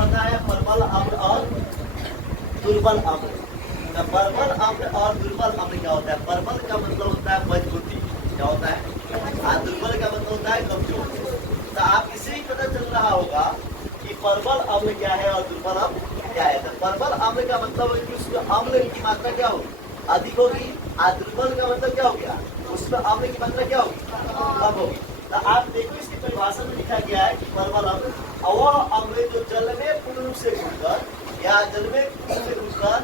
पढ़ना है प्रबल अम्ल और दुर्बल अम्ल। तो प्रबल अम्ल और दुर्बल अम्ल क्या होता है? प्रबल का मतलब होता है मजबूती, क्या होता है? और दुर्बल का मतलब होता है कमजोर। तो आप इसे ही पता चल रहा होगा कि प्रबल अम्ल क्या है और दुर्बल अम्ल क्या है। तो प्रबल अम्ल का मतलब है कि उसमें अम्ल की मात्रा क्या होगी? अधिक होगी। और दुर्बल का मतलब क्या हो गया? उसमें अम्ल की मात्रा क्या होगी? कम होगी। तो आप देखो इसकी परिभाषा में लिखा गया है कि प्रबल अम्ल वह अम्ल जो जल में पूर्ण रूप से घुलकर या जल में पूर्ण रूप से घुलकर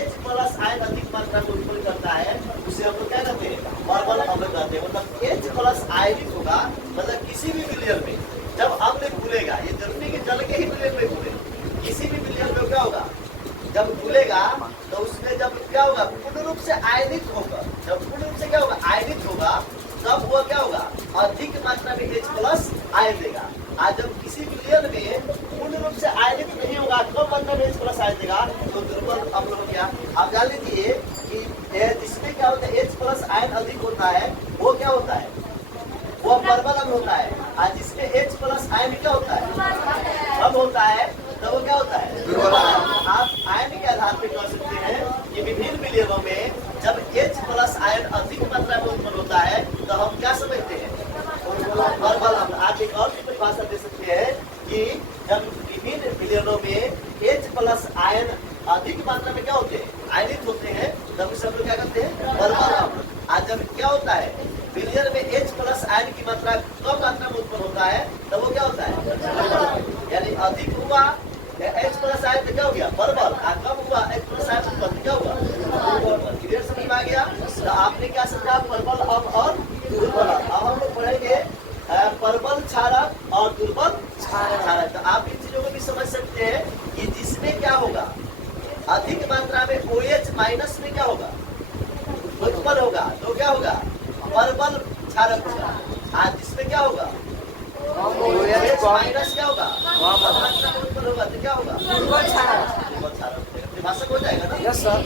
H प्लस आयन अधिक मात्रा को उत्पन्न करता है, उसे हम लोग क्या कहते हैं? प्रबल अम्ल कहते हैं। मतलब H प्लस आयनिक होगा, मतलब किसी भी विलयन में जब अम्ल घुलेगा, ये जरूरी कि जल के ही विलयन में घुले, किसी भी विलयन में क्या होगा? जब घुलेगा तो उसमें जब क्या होगा? पूर्ण रूप से आयनित होगा। जब पूर्ण रूप से क्या होगा? आयनित होगा, तब वो क्या होगा? अधिक मात्रा में H प्लस आयन देगा। आज जब किसी विलयन में पूर्ण रूप से आयनित नहीं होगा, कम मात्रा में H प्लस आयन देगा, तो दुर्बल अम्ल हो गया। आप जान लीजिए कि जिसमें क्या होता है H प्लस आयन अधिक होता है, वो क्या होता है? वो प्रबल अम्ल होता है। और जिसमें H प्लस आयन क्या होता है? कम होता है, तो वो क्या होता है? दुर्बल अम्ल। आप आयन के आधार पर कह सकते हैं कि विभिन्न विलयनों में जब H प्लस आयन अधिक मात्रा में उत्पन्न होता है, तो हम क्या समझते हैं? प्रबल अम्ल। आप एक और परिभाषा दे सकते हैं कि जब विभिन्न विलयनों में H प्लस आयन अधिक मात्रा में क्या होते हैं? आयनित होते हैं, तब उसे हम लोग क्या कहते हैं? प्रबल अम्ल। आज जब क्या होता है? विलयन में H प्लस आयन की मात्रा कम मात्रा में उत्पन्न होता है, तब वो क्या होता है? यानी अधिक हुआ H प्लस आयन क्या हो गया? प्रबल। और कम हुआ H प्लस आयन उत्पन्न क्या हुआ? दुर्बल। क्लियर समझ में आ गया? तो आपने क्या समझा? प्रबल अम्ल और दुर्बल। अब हम लोग पढ़ेंगे प्रबल क्षारक और दुर्बल क्षारक। तो आप इन चीजों को भी समझ सकते हैं कि जिसमें क्या होगा? अधिक मात्रा में OH माइनस में क्या होगा? उत्पन्न होगा, तो क्या होगा? प्रबल क्षारक होगा। आज जिसमें क्या होगा? OH माइनस क्या होगा? कम मात्रा में उत्पन्न होगा, तो क्या होगा? दुर्बल क्षारक। दुर्बल क्षारक भाषा हो जाएगा ना? Yes sir.